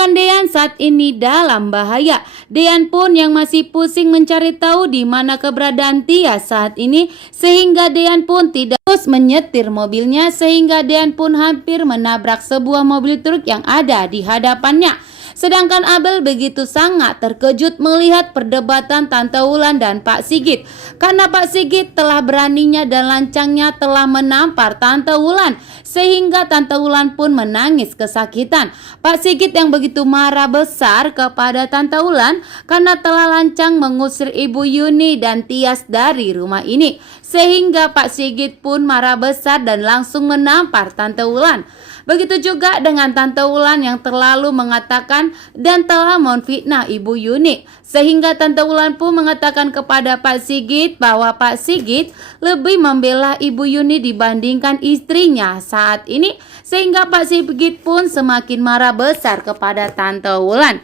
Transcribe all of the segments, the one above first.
Sedangkan Dean saat ini dalam bahaya. Dean pun yang masih pusing mencari tahu di mana keberadaan Tias saat ini, sehingga Dean pun tidak terus menyetir mobilnya, sehingga Dean pun hampir menabrak sebuah mobil truk yang ada di hadapannya. Sedangkan Abel begitu sangat terkejut melihat perdebatan Tante Wulan dan Pak Sigit, karena Pak Sigit telah beraninya dan lancangnya telah menampar Tante Wulan, sehingga Tante Wulan pun menangis kesakitan. Pak Sigit yang begitu marah besar kepada Tante Wulan karena telah lancang mengusir Ibu Yuni dan Tias dari rumah ini, sehingga Pak Sigit pun marah besar dan langsung menampar Tante Wulan. Begitu juga dengan Tante Wulan yang terlalu mengatakan dan telah memfitnah Ibu Yuni, sehingga Tante Wulan pun mengatakan kepada Pak Sigit bahwa Pak Sigit lebih membela Ibu Yuni dibandingkan istrinya saat ini, sehingga Pak Sigit pun semakin marah besar kepada Tante Wulan.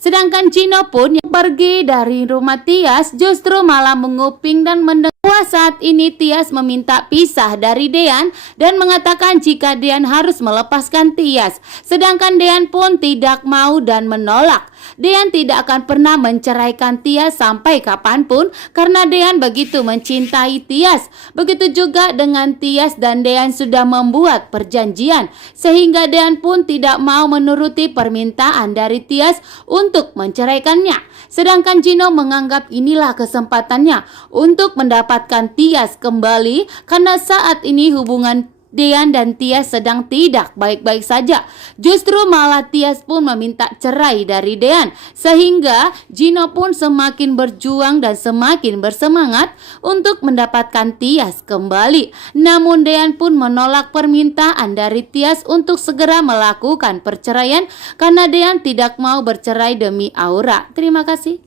Sedangkan Gino pun yang pergi dari rumah Tias justru malah menguping dan mendengar saat ini Tias meminta pisah dari Dean dan mengatakan jika Dean harus melepaskan Tias. Sedangkan Dean pun tidak mau dan menolak. Dean tidak akan pernah menceraikan Tias sampai kapanpun karena Dean begitu mencintai Tias. Begitu juga dengan Tias dan Dean sudah membuat perjanjian, sehingga Dean pun tidak mau menuruti permintaan dari Tias untuk menceraikannya. Sedangkan Gino menganggap inilah kesempatannya untuk mendapatkan Tias kembali karena saat ini hubungan Dean dan Tias sedang tidak baik-baik saja. Justru malah Tias pun meminta cerai dari Dean, sehingga Gino pun semakin berjuang dan semakin bersemangat untuk mendapatkan Tias kembali. Namun Dean pun menolak permintaan dari Tias untuk segera melakukan perceraian karena Dean tidak mau bercerai demi Aura. Terima kasih.